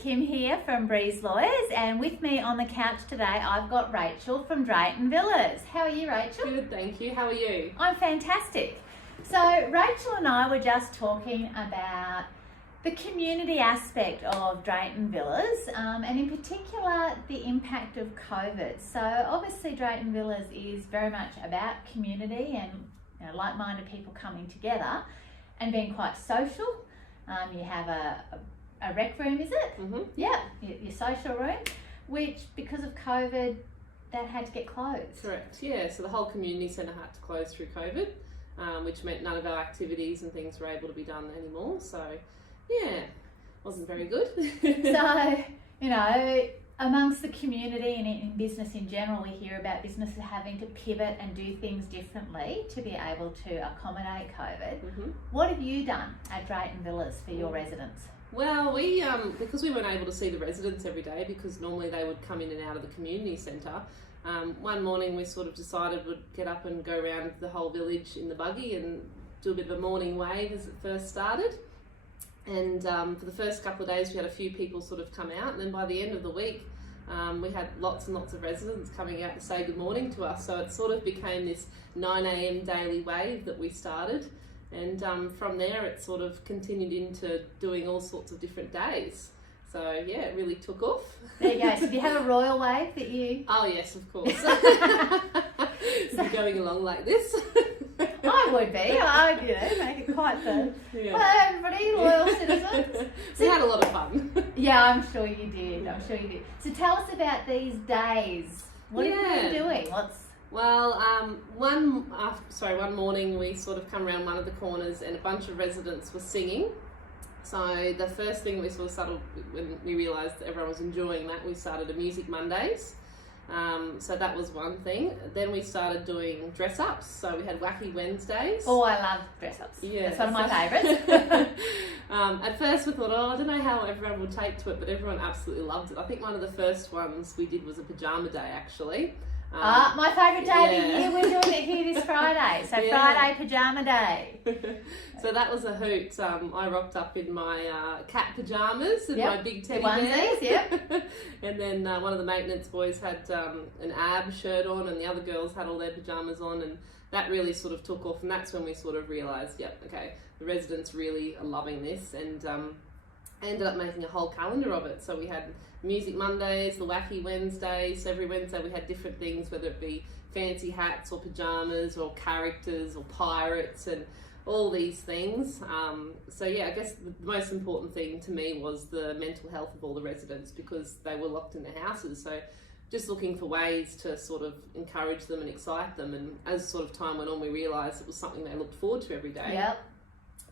Kim here from Briese Lawyers, and with me on the couch today I've got Rachael from Drayton Villas. How are you, Rachael? Good, thank you. How are you? I'm fantastic. So Rachael and I were just talking about the community aspect of Drayton Villas, and in particular the impact of COVID. So obviously Drayton Villas is very much about community and like-minded people coming together and being quite social. You have a rec room, is it? Mm-hmm. Yeah, your social room, which because of COVID, that had to get closed. Correct, yeah. So the whole community centre had to close through COVID, which meant none of our activities and things were able to be done anymore. So, yeah, wasn't very good. So, amongst the community and in business in general, we hear about businesses having to pivot and do things differently to be able to accommodate COVID. Mm-hmm. What have you done at Drayton Villas for your residents? Well, we because we weren't able to see the residents every day because normally they would come in and out of the community centre. One morning we sort of decided we'd get up and go around the whole village in the buggy and do a bit of a morning wave as it first started. And for the first couple of days we had a few people sort of come out, and then by the end of the week we had lots and lots of residents coming out to say good morning to us. So it sort of became this 9 a.m. daily wave that we started. And from there it sort of continued into doing all sorts of different days. So yeah, it really took off. There you go. So do you have a royal wave that you... Oh yes, of course. So going along like this. I would be. I'd, make it quite the... Yeah. Hello everybody, loyal citizens. We had a lot of fun. Yeah, I'm sure you did. So tell us about these days. What have you been doing? Well, one morning we sort of come around one of the corners and a bunch of residents were singing. So the first thing we sort of started, when we realised that everyone was enjoying that, we started a Music Mondays. So that was one thing. Then we started doing dress-ups. So we had Wacky Wednesdays. Oh, I love dress-ups. Yeah, that's one of my favourites. At first we thought, I don't know how everyone would take to it, but everyone absolutely loved it. I think one of the first ones we did was a pyjama day, actually. My favourite day of the year. We're doing it here this Friday. So Friday pyjama day. So that was a hoot. I rocked up in my cat pyjamas and my big teddy bear. And then one of the maintenance boys had an ab shirt on, and the other girls had all their pyjamas on, and that really sort of took off. And that's when we sort of realised, the residents really are loving this, and ended up making a whole calendar of it. So we had Music Mondays, the Wacky Wednesdays. So every Wednesday we had different things, whether it be fancy hats or pyjamas or characters or pirates and all these things. I guess the most important thing to me was the mental health of all the residents, because they were locked in their houses. So just looking for ways to sort of encourage them and excite them. And as sort of time went on, we realised it was something they looked forward to every day. Yep.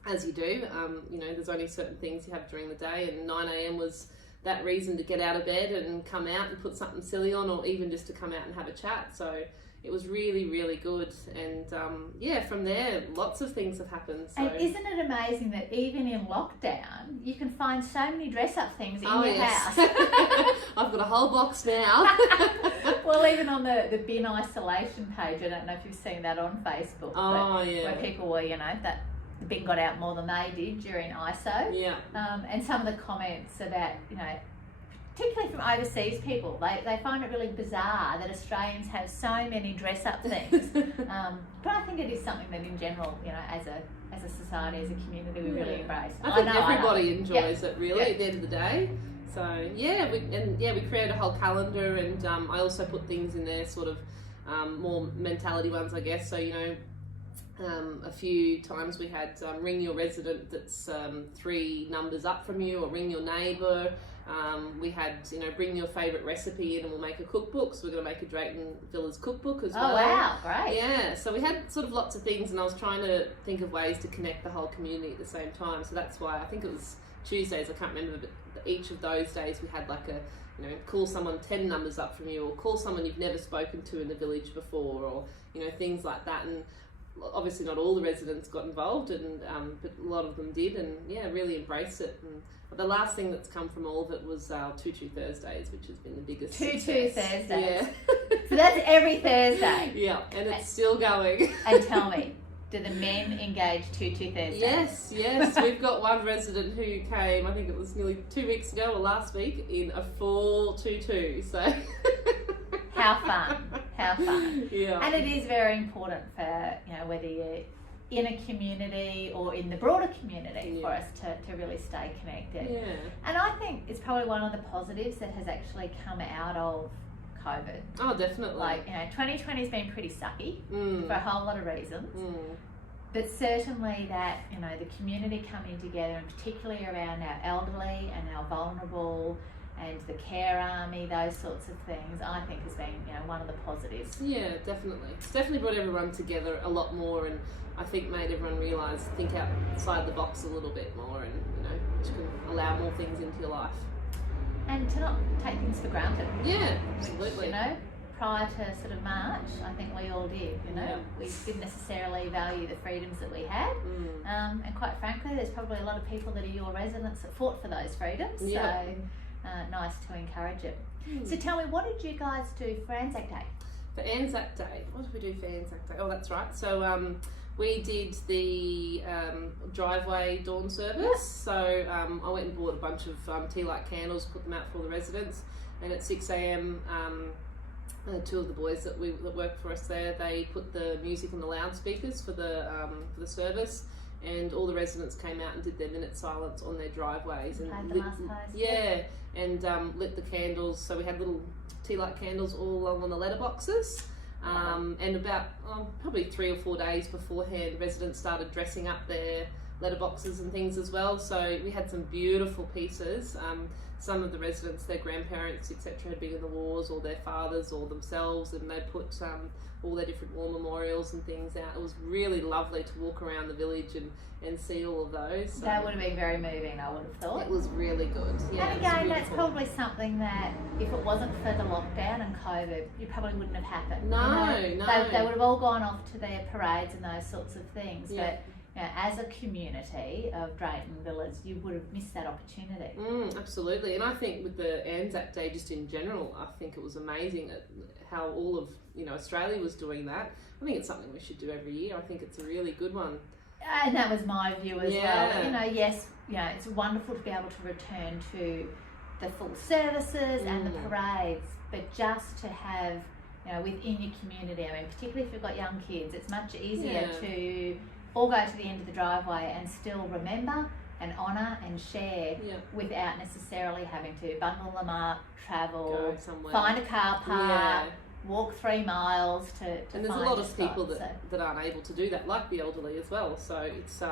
As you do, there's only certain things you have during the day, and 9 a.m. was that reason to get out of bed and come out and put something silly on, or even just to come out and have a chat. So it was really, really good. And from there, lots of things have happened. So. And isn't it amazing that even in lockdown, you can find so many dress-up things in your house? I've got a whole box now. Well, even on the bin isolation page, I don't know if you've seen that on Facebook. Where people were, that the bin got out more than they did during ISO. Yeah. And some of the comments about, particularly from overseas people, they find it really bizarre that Australians have so many dress-up things. But I think it is something that in general, as a society, as a community, we really embrace. I think everybody enjoys it, really, at the end of the day. So, we created a whole calendar, and I also put things in there, sort of more mentality ones, I guess. So, a few times we had ring your resident that's 3 numbers up from you, or ring your neighbour. We had, bring your favourite recipe in and we'll make a cookbook. So we're going to make a Drayton Villas cookbook as well. Oh wow, great. Yeah, so we had sort of lots of things, and I was trying to think of ways to connect the whole community at the same time. So that's why I think it was Tuesdays, I can't remember, but each of those days we had like a, call someone 10 numbers up from you, or call someone you've never spoken to in the village before, or, things like that. And obviously not all the residents got involved, and but a lot of them did, and really embraced it. And the last thing that's come from all of it was our Tutu Thursdays, which has been the biggest Tutu Thursdays. Yeah. So that's every Thursday. Yeah, and it's still going. And tell me, Do the men engage Tutu Thursday? Yes. We've got one resident who came, I think it was nearly 2 weeks ago or last week, in a full tutu. So How fun. Yeah. And it is very important for, whether you're in a community or in the broader community for us to really stay connected. Yeah. And I think it's probably one of the positives that has actually come out of COVID. Oh, definitely. 2020 has been pretty sucky for a whole lot of reasons. But certainly that, the community coming together, and particularly around our elderly and our vulnerable and the care army, those sorts of things, I think has been, one of the positives. Yeah, definitely. It's definitely brought everyone together a lot more, and I think made everyone realise, think outside the box a little bit more, and, you can allow more things into your life. And to not take things for granted. Yeah, absolutely. Which, prior to sort of March, I think we all did, We didn't necessarily value the freedoms that we had. And quite frankly, there's probably a lot of people that are your residents that fought for those freedoms. Yeah. So nice to encourage it. So tell me, what did you guys do for ANZAC Day? For ANZAC Day, what did we do for ANZAC Day? Oh, that's right. So we did the driveway dawn service. So I went and bought a bunch of tea light candles, put them out for the residents, and at 6 a.m. Two of the boys that work for us there, they put the music on the loudspeakers for the service, and all the residents came out and did their minute silence on their driveways and lit the candles. So we had little tea light candles all along the letterboxes. And about probably 3 or 4 days beforehand, residents started dressing up their letterboxes and things as well. So we had some beautiful pieces. Some of the residents, their grandparents, etc., had been in the wars, or their fathers, or themselves, and they put all their different war memorials and things out. It was really lovely to walk around the village and see all of those. So that would have been very moving, I would have thought. It was really good. Yeah, and again, that's probably something that, if it wasn't for the lockdown and COVID, it probably wouldn't have happened. No. They would have all gone off to their parades and those sorts of things. Yeah. But as a community of Drayton Villas, you would have missed that opportunity. Absolutely. And I think with the ANZAC Day, just in general, I think it was amazing how all of Australia was doing that. I think it's something we should do every year. I think it's a really good one. And that was my view as well. Yes, it's wonderful to be able to return to the full services and the parades, but just to have, within your community, particularly if you've got young kids, it's much easier to all go to the end of the driveway and still remember and honour and share without necessarily having to bundle them up, travel, find a car park, walk 3 miles to and there's a lot of people that aren't able to do that, like the elderly as well. So it's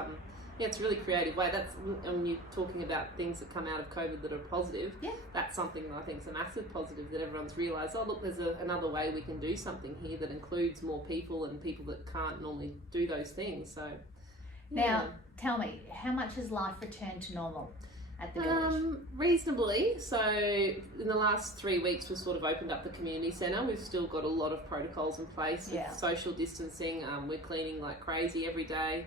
it's a really creative way. That's when you're talking about things that come out of COVID that are positive. Yeah, that's something that I think is a massive positive, that everyone's realised, oh look, there's another way we can do something here that includes more people and people that can't normally do those things. So now tell me, how much has life returned to normal at the village? Reasonably. So in the last 3 weeks we've sort of opened up the community centre. We've still got a lot of protocols in place with social distancing. We're cleaning like crazy every day.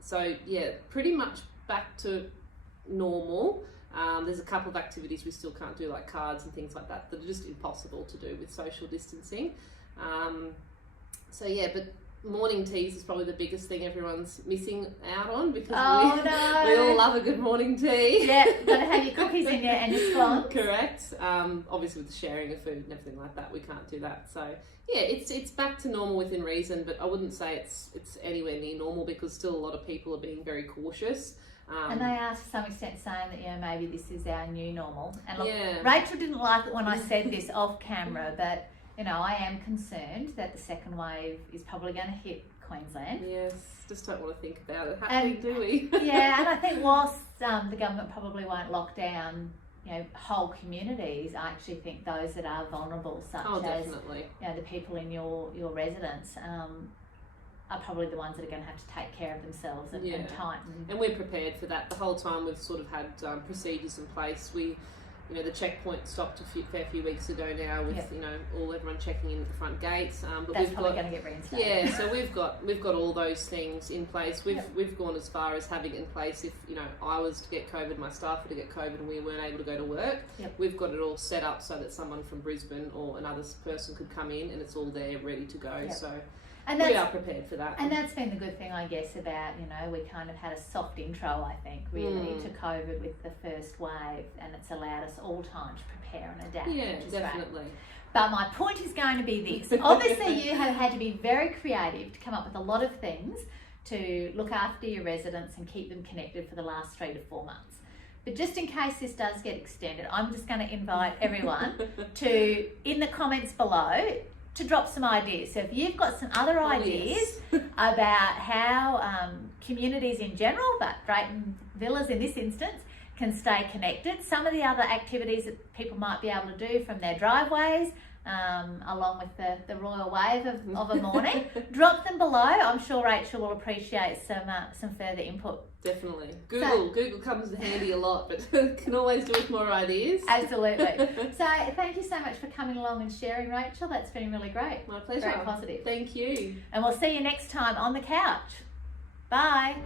So pretty much back to normal. There's a couple of activities we still can't do, like cards and things like that, that are just impossible to do with social distancing. But morning teas is probably the biggest thing everyone's missing out on, because we all love a good morning tea. Yeah, got to have your cookies in and your scones. Correct. Obviously with the sharing of food and everything like that, we can't do that. So it's back to normal within reason, but I wouldn't say it's anywhere near normal, because still a lot of people are being very cautious. And they are to some extent saying that maybe this is our new normal. And look, Rachel didn't like it when I said this off camera, but I am concerned that the second wave is probably going to hit Queensland. Yes, just don't want to think about it. How do we? And I think whilst the government probably won't lock down, whole communities, I actually think those that are vulnerable, such as the people in your residence, are probably the ones that are going to have to take care of themselves and tighten. And we're prepared for that. The whole time we've sort of had procedures in place. The checkpoint stopped a fair few weeks ago now with everyone checking in at the front gates. But that's probably going to get reinstated. Yeah, so we've got all those things in place. We've gone as far as having it in place if I was to get COVID, my staff were to get COVID, and we weren't able to go to work. We've got it all set up so that someone from Brisbane or another person could come in, and it's all there ready to go. So. And we are prepared for that. And that's been the good thing, I guess, about, we kind of had a soft intro, I think, really, to COVID with the first wave, and it's allowed us all time to prepare and adapt. Yeah, definitely. Great. But my point is going to be this. Obviously, you have had to be very creative to come up with a lot of things to look after your residents and keep them connected for the last 3 to 4 months. But just in case this does get extended, I'm just going to invite everyone to, in the comments below, to drop some ideas. So if you've got some other ideas about how communities in general, but Drayton Villas in this instance, can stay connected, some of the other activities that people might be able to do from their driveways, along with the royal wave of a morning, drop them below. I'm sure Rachel will appreciate some further input. Definitely. Google comes in handy a lot, but can always do with more ideas. Absolutely. So thank you so much for coming along and sharing, Rachel. That's been really great. My pleasure. Very positive. Thank you. And we'll see you next time on the couch. Bye.